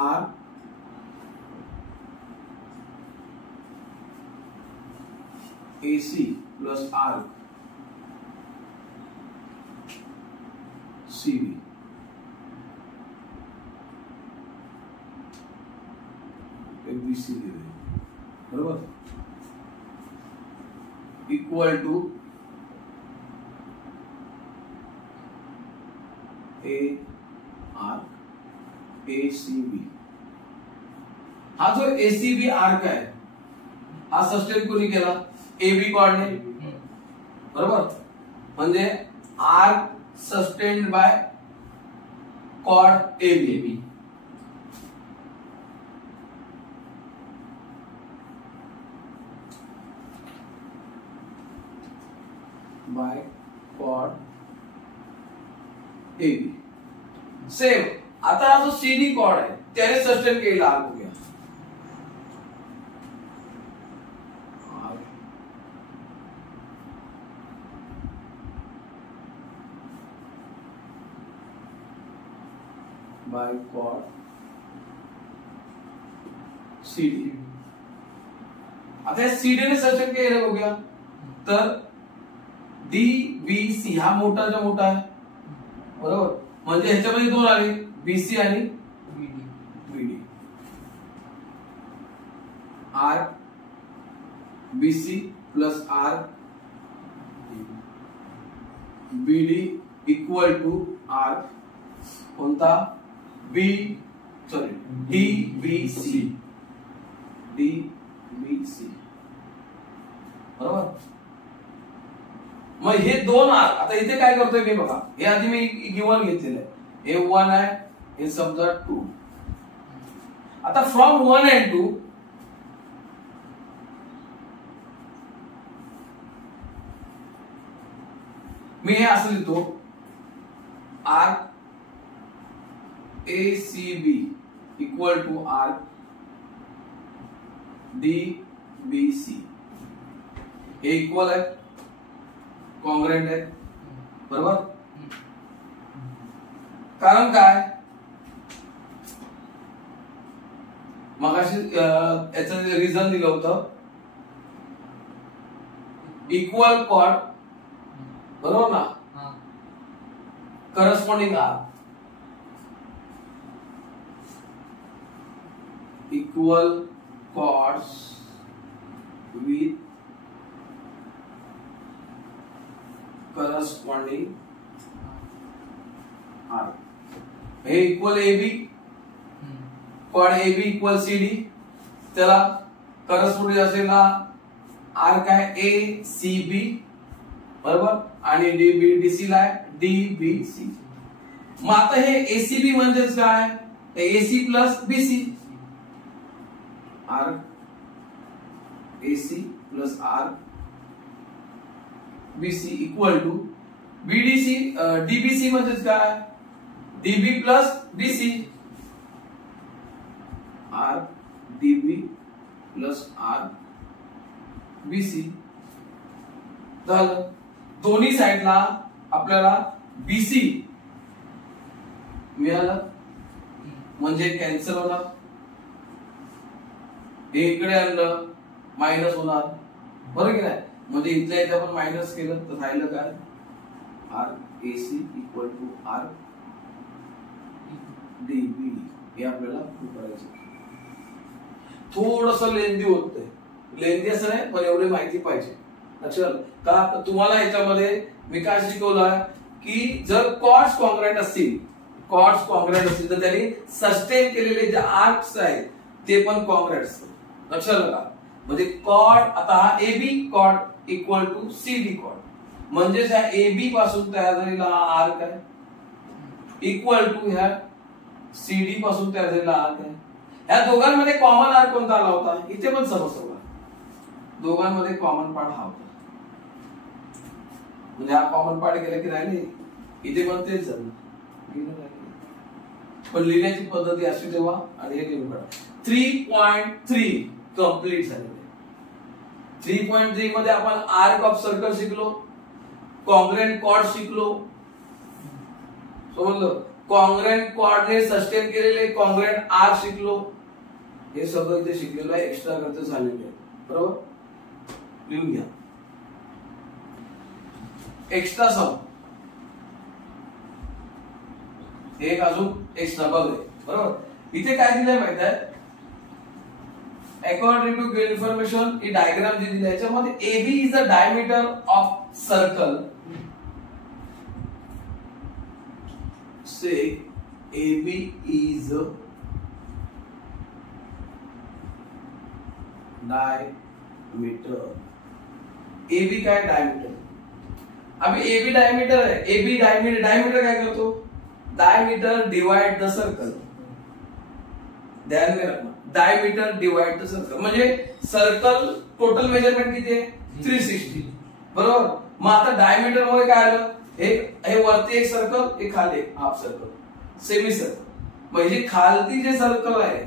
Arc AC plus arc CB ABC बरोबर, equal to A arc ACB. हा जो ACB आर्क आहे हा सस्टेन कोणी केला, AB कॉर्डने बरोबर, म्हणजे arc sustained by chord AB by chord AB. Same आता हा जो CD कॉर्ड आहे त्याने सस्टेन केलेला आर्क हो गया, बाय कॉर्ड CD. आता या सीडी ने सस्टेन केलं बघूया तर DBC हा मोठाचा मोठा आहे बरोबर म्हणजे ह्याच्यामध्ये दोन आले BC आणि BD R BC plus R BD equal to R कोणता DBC बरोबर मग हे दोन आर आता इथे काय करतोय मी बघा हे आधी मी गिवन घेतलेलं आहे हे 1 आहे हे समजा 2 आता फ्रॉम 1 and 2 मी हे असं लिहितो R ACB equal to R DBC हे इक्वल आहे कॉन्ग्रेंट आहे बरोबर कारण काय मगाशी याचं रिझन दिलं होतं इक्वल कॉर्ड बरोबर ना corresponding arc equal chords with corresponding arc हे equal AB chord AB equal CD त्याला करस्पॉन्डिंग असेल ना आर काय ACB बरोबर आणि DBC ला DBC मग आता हे ACB म्हणजेच काय AC plus BC R AC plus R BC equal to BDC DBC म्हणजेच काय DB plus BC R DB plus R BC झालं दोन्ही साइडला आपल्याला BC मिळालं म्हणजे कॅन्सल होणार हे इकडे आणलं मायनस होणार बरोबर की नाही म्हणजे इथल्या इथे आपण मायनस केलं तर राहिलं काय R AC equal to R DB हे आपल्याला प्रूव्ह करायचं थोडस लेंदी होतंय लेंदी असं नाही पण एवढी माहिती पाहिजे लक्षात का तर तुम्हाला ह्याच्यामध्ये मी काय शिकवलं की जर कॉर्ड्स कॉन्ग्रेंट असतील तर त्यांनी सस्टेन केलेले जे आर्क्स आहेत ते पण कॉन्ग्रेंट असतात लक्षात का म्हणजे कॉर्ड आता हा AB chord equal to CD chord म्हणजे ह्या AB पासून तयार झालेला आर्क आहे इक्वल टू ह्या CD पासून तयार झालेला आर्क आहे ह्या दोघांमध्ये कॉमन आर्क कोणता आला होता इथे पण समजतो दोघांमध्ये कॉमन पार्ट हा होता म्हणजे हा कॉमन पार्ट गेला की राहिले इथे पण तेच झालं पण लिहिण्याची पद्धती अशी तेव्हा आणि हे लिहून काढा 3.3 कंप्लीट झालेले 3.3 मध्ये आपण आर्क ऑफ सर्कल शिकलो कॉन्ग्रेंट कॉर्ड शिकलो समजलं कॉन्ग्रेंट कॉर्डने सस्टेन केलेले कॉन्ग्रेंट आर्क शिकलो हे सगळं इथे शिकलेलं आहे एक्स्ट्रा खर्च झालेले आहे बरोबर लिहून घ्या एक्स्ट्रा सम एक अजून एक्स्ट्रा बघूया बरोबर इथे काय दिलंय माहिती आहे अकॉर्डिंग टू गिव्हन इन्फॉर्मेशन ही डायग्राम जी दिली याच्यामध्ये AB is the diameter of circle से AB इज डायमीटर AB काय डायमीटर अभी AB डायमीटर है AB डायमीटर काय करतो डायमीटर डिवाइड द सर्कल ध्यान में रखना डायमीटर डिवाइड द सर्कल म्हणजे सर्कल टोटल मेजरमेंट किती आहे 360 बरोबर मग आता डायमीटर मुळे काय आलं हे वरती एक सर्कल हे खाली हाफ सर्कल सेमी सर्कल म्हणजे खालती जे सर्कल आहे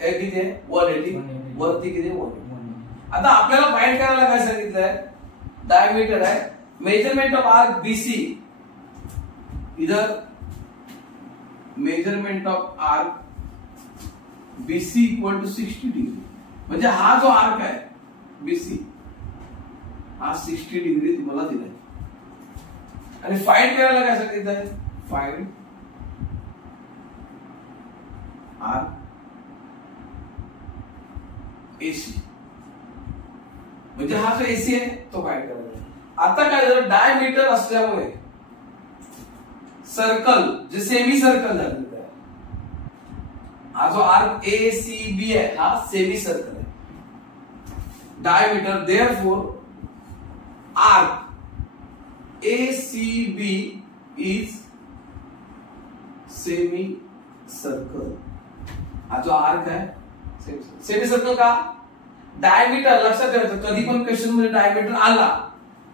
हे किती आहे 180 वरती किती 180 आता आपल्याला फाइंड करायला काय सांगितलंय डायमीटर आहे मेजरमेंट ऑफ आर्क BC इधर measurement of arc BC equal to 60 degree म्हणजे हा जो आर्क आहे BC हा 60 डिग्री तुम्हाला दिलाय आणि फाइंड करायला काय सांगितलं आहे फाइंड आर AC म्हणजे हा जो AC आहे तो फाइंड करायचा आता काय झालं डायमीटर असल्यामुळे सर्कल जे सेमी सर्कल झालं हा जो आर्क ACB है हा सेमी सर्कल है diameter therefore arc ACB is semi circle हा जो आर्क है सेमी सर्कल का डायमीटर लक्षात ठेवायचं कधी पण क्वेश्चन मध्ये डायमीटर आला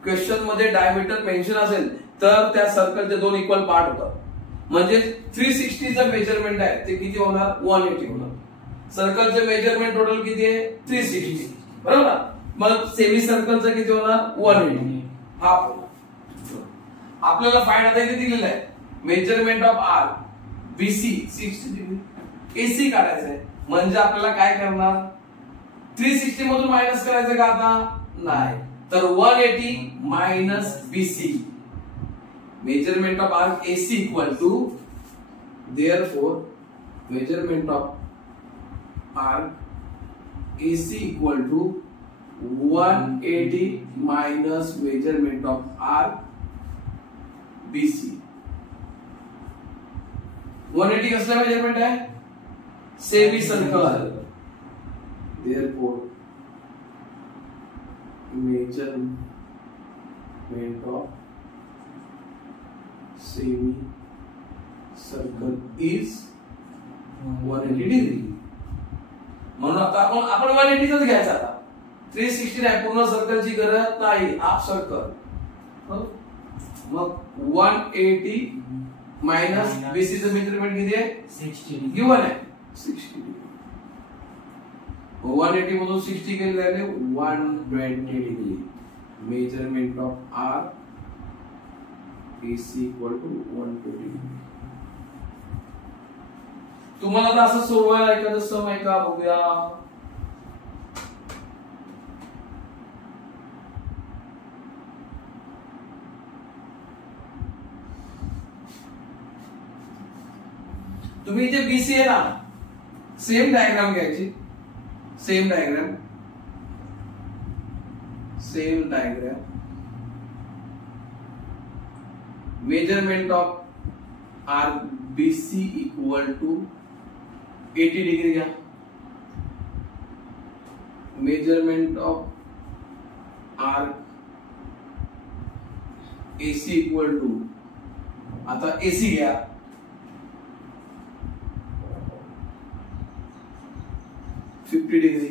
क्वेश्चन मध्ये डायमीटर मेन्शन असेल तर त्या सर्कलचे दोन इक्वल पार्ट होतात म्हणजे 360 चं मेजरमेंट आहे ते किती होणार 180 होणार सर्कलचे मेजरमेंट टोटल किती आहे 360 बरोबर मग सेमी सर्कलचं किती होणार 180 हाफ होणार आपल्याला फाइंड आता इथे दिलेलं आहे measurement of arc BC 60 degree AC काढायचं आहे म्हणजे आपल्याला काय करणार 360 मधून मायनस करायचं का आता नाही तर 180 minus BC measurement of arc AC equal to therefore measurement of arc AC equal to 180 minus measurement of arc BC 180 कसला मेजरमेंट आहे semi circle therefore measurement of semi circle is 180 degree म्हणून आता आपण 180 च घ्यायचा आता 360 नाही पूर्ण सर्कलची गरज नाही हाफ सर्कल मग 180 मायनस BC चं मेजरमेंट किती आहे 60 गिवन आहे 60 डिग्री 180 मधून 60 गेले 120 degree measurement of R AC equal to 120 तुम्हाला तर असं सोडवायला एखादं सम आहे का बघूया तुम्ही इथे BC आहे ना सेम डायग्राम घ्यायची same diagram measurement of arc BC equal to 80 degree घ्या measurement of arc AC equal to आता AC घ्या फिफ्टी डिग्री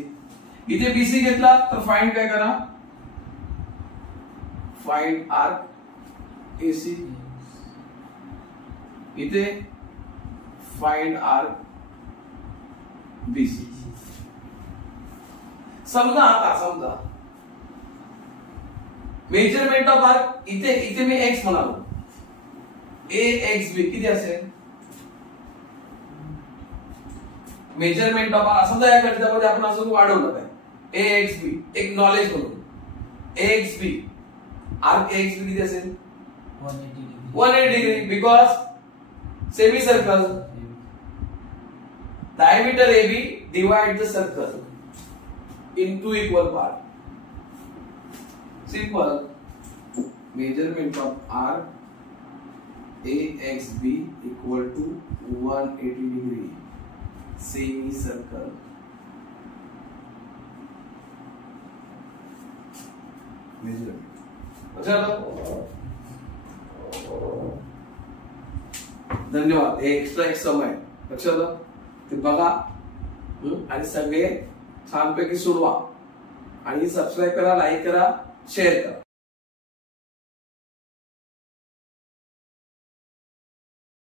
इथे BC घेतला तर फाइंड काय करा फाइंड आर्क AC इथे फाइंड आर्क BC समजा मेजरमेंट ऑफ आर्क इथे मी x म्हणालो AXB किती असेल मेजरमेंट ऑफ आर्क समजा या गणितामध्ये आपण असं वाढवलं आहे AXB एक नॉलेज म्हणून AXB आर्क AXB किती असेल 180 degree because semi circle diameter AB divide the circle in two equal parts. Simple. Measurement of arc AXB equal to 180 degree. Semi circle. Measurement. अच्छा धन्यवाद. हे एक्स्ट्रा एक समय लक्षात ते बघा आणि सगळे छानपैकी सोडवा आणि सबस्क्राइब करा लाईक करा शेअर करा.